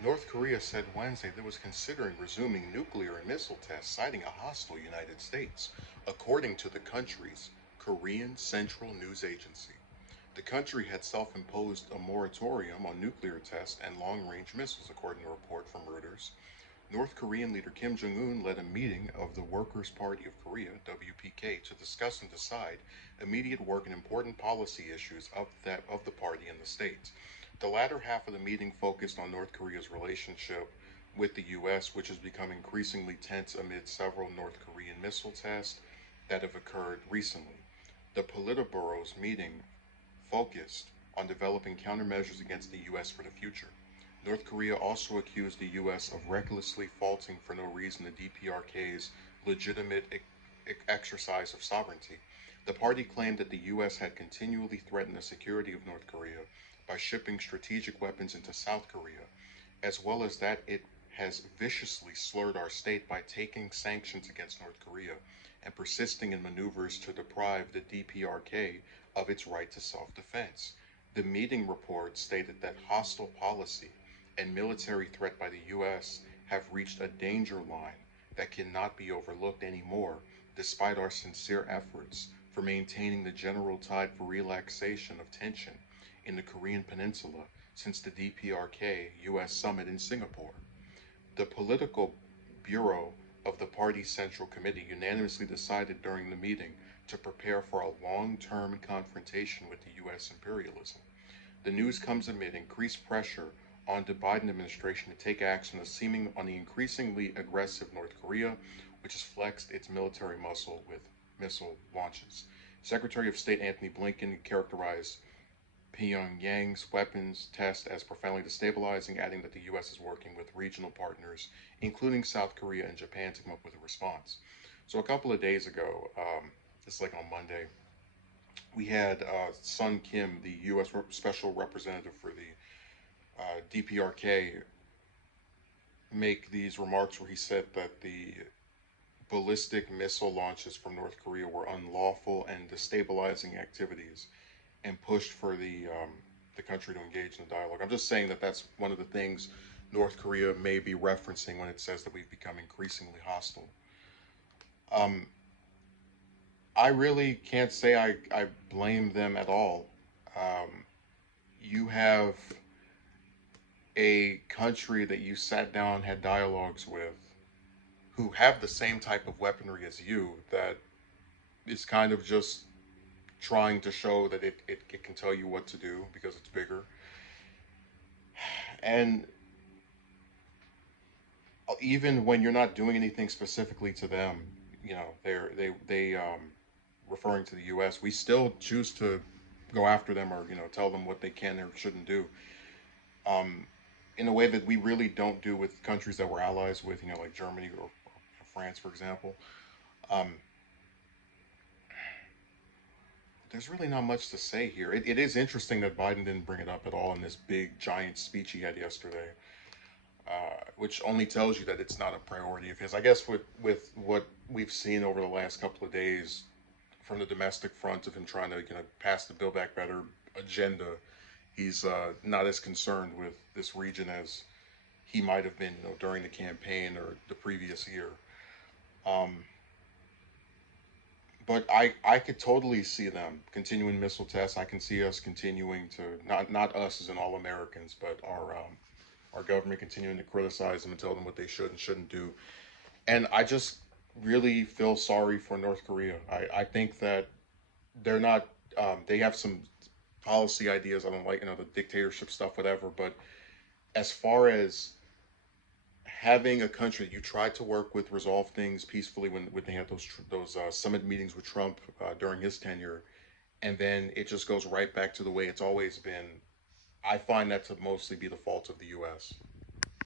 North Korea said Wednesday that it was considering resuming nuclear and missile tests, citing a hostile United States, according to the country's Korean Central News Agency. The country had self imposed a moratorium on nuclear tests and long range missiles, according to a report from Reuters. North Korean leader Kim Jong un led a meeting of the Workers' Party of Korea, WPK, to discuss and decide immediate work and important policy issues of the party in the States. The latter half of the meeting focused on North Korea's relationship with the U.S., which has become increasingly tense amid several North Korean missile tests that have occurred recently. The Politburo's meeting focused on developing countermeasures against the U.S. for the future. North Korea also accused the U.S. of recklessly faulting for no reason the DPRK's legitimate exercise of sovereignty. The party claimed that the U.S. had continually threatened the security of North Korea by shipping strategic weapons into South Korea, as well as that it has viciously slurred our state by taking sanctions against North Korea and persisting in maneuvers to deprive the DPRK of its right to self defense. The meeting report stated that hostile policy and military threat by the U.S. have reached a danger line that cannot be overlooked anymore, despite our sincere efforts for maintaining the general tide for relaxation of tension in the Korean Peninsula since the DPRK U.S. summit in Singapore. The political bureau of the party's Central Committee unanimously decided during the meeting to prepare for a long term confrontation with the U.S. imperialism. The news comes amid increased pressure on the Biden administration to take action on the increasingly aggressive North Korea, which has flexed its military muscle with missile launches. Secretary of State Antony Blinken characterized Pyongyang's weapons test as profoundly destabilizing, adding that the U.S. is working with regional partners, including South Korea and Japan, to come up with a response. So a couple of days ago, it's like on Monday, we had Sun Kim, the U.S. Special Representative for the DPRK, make these remarks where he said that the ballistic missile launches from North Korea were unlawful and destabilizing activities, and pushed for the country to engage in the dialogue. I'm just saying that that's one of the things North Korea may be referencing when it says that we've become increasingly hostile. Um, I really can't say I blame them at all. Um, you have a country that you sat down, had dialogues with, who have the same type of weaponry as you, that is kind of just trying to show that it can tell you what to do because it's bigger. And even when you're not doing anything specifically to them, they referring to the U.S., we still choose to go after them or tell them what they can or shouldn't do. Um, in a way that we really don't do with countries that we're allies with, like Germany or France, for example. Um, there's really not much to say here. It is interesting that Biden didn't bring it up at all in this big giant speech he had yesterday, which only tells you that it's not a priority of his. I guess with what we've seen over the last couple of days from the domestic front of him trying to pass the Build Back Better agenda, he's not as concerned with this region as he might have been during the campaign or the previous year. Um, but I could totally see them continuing missile tests. I can see us continuing to not us as in all Americans, but our government continuing to criticize them and tell them what they should and shouldn't do. And I just really feel sorry for North Korea. I think that they're not. They have some policy ideas. I don't like the dictatorship stuff, whatever. But as far as having a country that you tried to work with resolve things peacefully when they had those summit meetings with Trump during his tenure, and then it just goes right back to the way it's always been. I find that to mostly be the fault of the U.S.